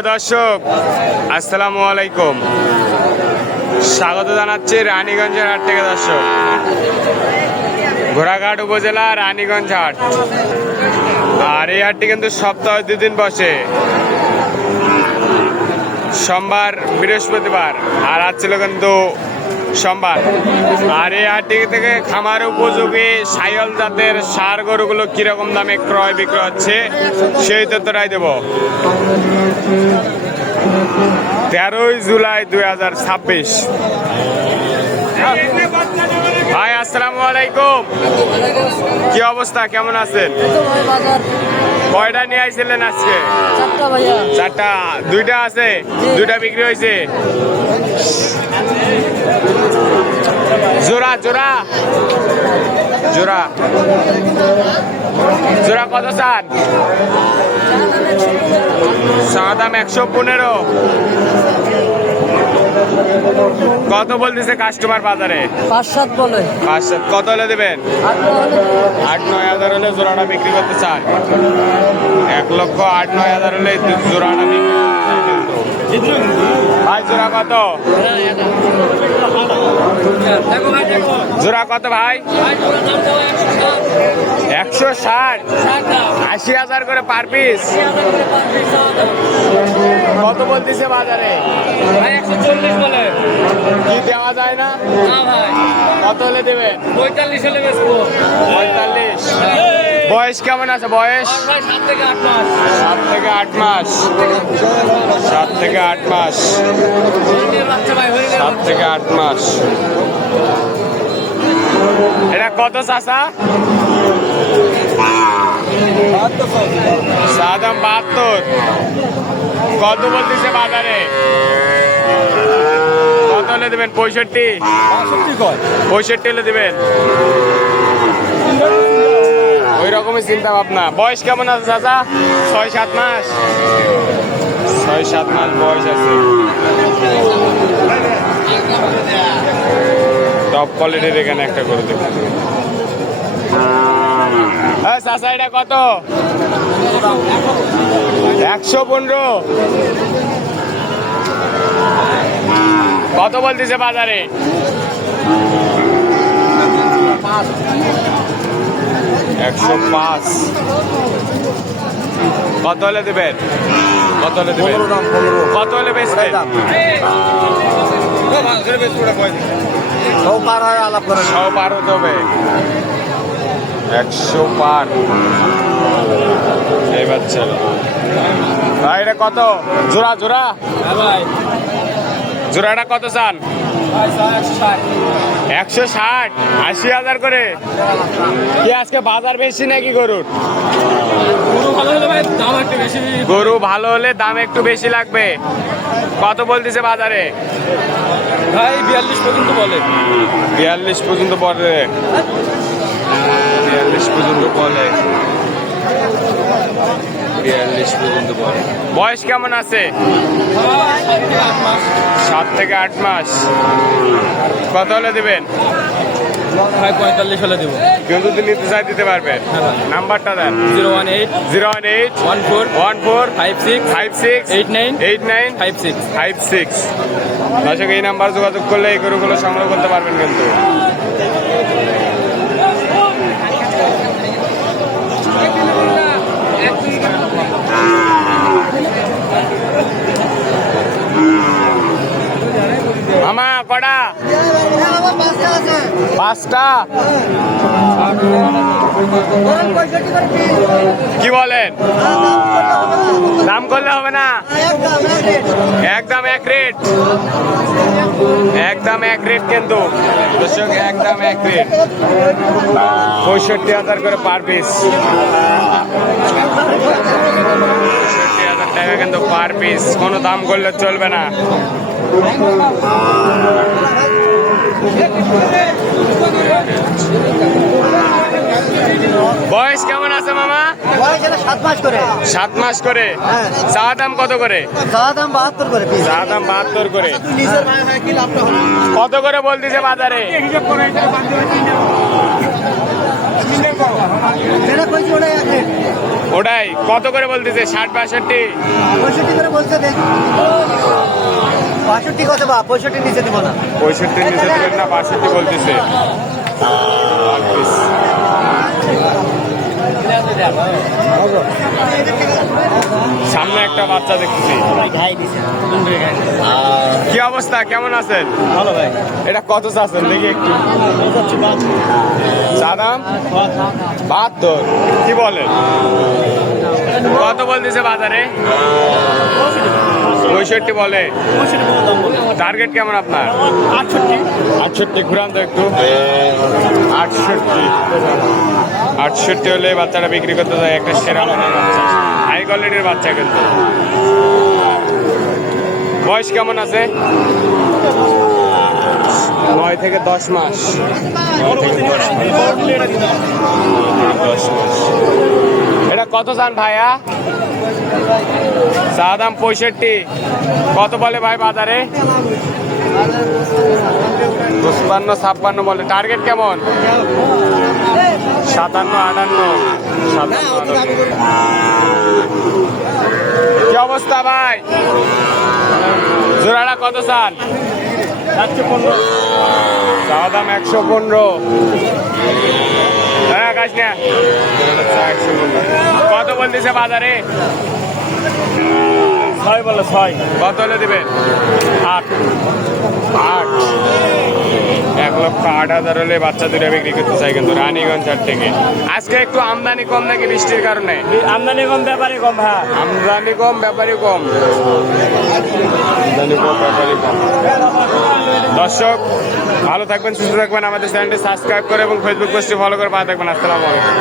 প্রিয় দর্শক, আসসালামু আলাইকুম। স্বাগত জানাচ্ছি রানীগঞ্জের হাট থেকে। দর্শক, ঘোড়াঘাট উপজেলা রানীগঞ্জ হাট। আর এই হাটটি কিন্তু সপ্তাহে 2 দিন বসে, সোমবার বৃহস্পতিবার, আর আজ ছিল কিন্তু সোমবার। আর এই হাটটি থেকে খামার উপযোগী সাইল জাতের ষাঁড় গরুগুলো কিরকম দামে ক্রয় বিক্রয় হচ্ছে সেই তথ্যটাই দেব। 13 জুলাই 2026। ভাই আসসালামু আলাইকুম, কি অবস্থা, কেমন আছেন? কয়টা নিয়ে আইছিলেন আজকে? 4টা। 2টা আছে, 2টা বিক্রি হয়েছে। জোড়া জোড়া জোড়া জোড়া কত চান? দাম 115। কত বলতেছে কাস্টমার বাজারে? 5-7 বলে। 5-7। কত হলে দেবেন? 8-9 হাজার হলে জোড়াটা বিক্রি করতে চান। 1,08,9 হাজার হলে জোড়াটা বিক্রি করতে চান। ভাই জোড়া কত? জোড়া কত ভাই? 160। 80,000 করে পার পিস। কত বলতেছে বাজারে? 140 বলে। কি দেওয়া যায় না? কত হলে দেবেন? 45 হলে বেচবো। 45। বয়স কেমন আছে? বয়স 7 থেকে 8 মাস। 7 থেকে 8 মাস। 7 থেকে 8 মাস। 7 থেকে 8 মাস। এটা কত চাচা? দাম 72। কত বলতেছে বাজারে? কত হলে দেবেন? 65। 65 হলে দেবেন। ওই রকমই চিন্তা ভাবনা। বয়স কেমন আছে চাচা? 6-7 মাস। 6-7 মাস বয়স আছে। টপ কোয়ালিটির এখানে একটা করে দেবো। হ্যাঁ চাচা, এটা কত? 115। কত বলতেছে বাজারে? 105। কত হলে দেবেন? কত হলে দেবেন? কত হলে বেচবেন? সব পার হতে হবে। 100 পার। এই বাচ্চা ভাই, এটা কত? জোড়া জোড়া জোড়াটা কত চান? 160। 80,000 করে। কি আজকে বাজার বেশি নাকি গরুর? গরু ভালো হলে দাম একটু বেশি লাগবে। কত বলতেছে বাজারে? ভাই 42 পর্যন্ত বলে। 42 পর্যন্ত বলে। 42 পর্যন্ত বলে। 42 পর্যন্ত বলে। বয়স কেমন আছে? 7 থেকে 8 মাস। কত হলে দেবেন? ভাই 45 হলে দেবো। কেউ যদি নিতে চাই দিতে পারবে। নাম্বারটা দেন। 018 14 56 89 56। দর্শক, এই নাম্বার যোগাযোগ করলে এই গরুগুলো সংগ্রহ করতে পারবেন কিন্তু। মামা কটা? 5টা। কি বলেন? দাম করলে হবে না? একদম এক রেট। একদম এক রেট কিন্তু দর্শক, একদম এক রেট। 65,000 করে পার পিস। 65,000 টাকা কিন্তু পার পিস। কোনো দাম করলে চলবে না। বয়স কেমন আছে মামা? 7 মাস করে। 7 মাস করে। চা দাম কত করে? চা দাম 72 করে। চা দাম 72 করে। কত করে বলতেছে বাজারে? ওটাই কত করে বলতেছে? 60-62? 65 করে বলছে দেখ 65 কত বা 65 নিচে দিব না। 65 নিচে দিবেন না, 62 বলতেছে। সামনে একটা বাচ্চা দেখতেছি। কি অবস্থা, কেমন আছেন? ভালো ভাই। এটা কত চাচ্ছেন দেখি একটু? চা দাম 72? কি বলেন? কত বলতেছে বাজারে? 65 বলে। টার্গেট কেমন আপনার? 68 ঘুরান তো একটু। 68 হলে বাচ্চাটা বিক্রি করতে যায়। একটা সেরা মানের বাচ্চা, হাই কোয়ালিটির বাচ্চা। কিন্তু বয়স কেমন আছে? 9 থেকে 10 মাস। 9 থেকে 10 মাস। এটা কত চান ভাইয়া? চা দাম 65। কত বলে ভাই বাজারে? 55-56 বলে। টার্গেট কেমন? 57-58। কি অবস্থা ভাই? জোড়াটা কত চান? 115। চা দাম 115। হ্যাঁ কাজ না। কত বলতেছে বাজারে? 6 বলে 6। কত হলে দিবেন? 8। 1,08,000 হলে বাচ্চা দুটো বিক্রি করতে চাই। কিন্তু রানীগঞ্জ হাট থেকে আজকে একটু আমদানি কম নাকি বৃষ্টির কারণে? আমদানি কম ব্যাপারে কম ভাই। আমদানি কম, ব্যাপারই কম। আমদানি কম, ব্যাপারই কম। দর্শক ভালো থাকবেন, সুস্থ থাকবেন। আমাদের চ্যানেলটি সাবস্ক্রাইব করে এবং ফেসবুক পেজটি ফলো করে পাশে থাকবেন। আসসালামু আলাইকুম।